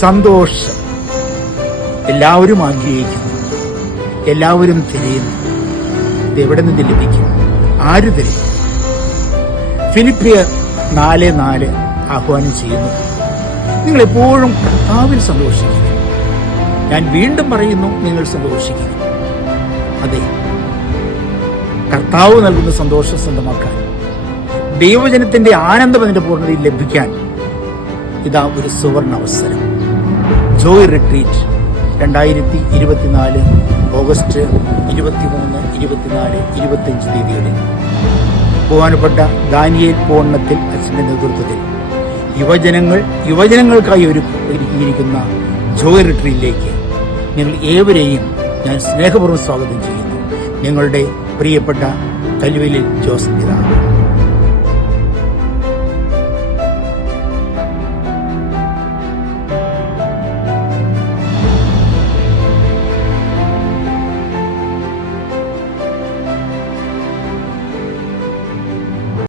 സന്തോഷം എല്ലാവരും ആഗ്രഹിക്കുന്നു, എല്ലാവരും തിരയുന്നു. ഇത് എവിടെ നിന്ന് ലഭിക്കും? ആര് തരും? ഫിലിപ്പിയർ 4:4 ആഹ്വാനം ചെയ്യുന്നു, നിങ്ങൾ എപ്പോഴും കർത്താവിൽ സന്തോഷിക്കുക. ഞാൻ വീണ്ടും പറയുന്നു, നിങ്ങൾ സന്തോഷിക്കുക. അതെ, കർത്താവ് നൽകുന്ന സന്തോഷം സ്വന്തമാക്കാൻ, ദൈവജനത്തിന്റെ ആനന്ദം അതിന്റെ പൂർണ്ണതയിൽ ലഭിക്കാൻ ഇതാ ഒരു സുവർണ അവസരം. ജോയ് റിട്രീറ്റ് 2024 ഓഗസ്റ്റ് 23, 24, 25 തീയതികളിൽ ബഹുമാനപ്പെട്ട ദാനിയേൽ പൂർണ്ണത്തിൽ അച്ഛന്റെ നേതൃത്വത്തിൽ യുവജനങ്ങൾക്കായി ഒരുക്കിയിരിക്കുന്ന ജോയ് റിട്രീറ്റിലേക്ക് നിങ്ങൾ ഏവരെയും ഞാൻ സ്നേഹപൂർവ്വം സ്വാഗതം ചെയ്യുന്നു. നിങ്ങളുടെ പ്രിയപ്പെട്ട കല്ലുവലിൽ ജോസ് പിതാവ്.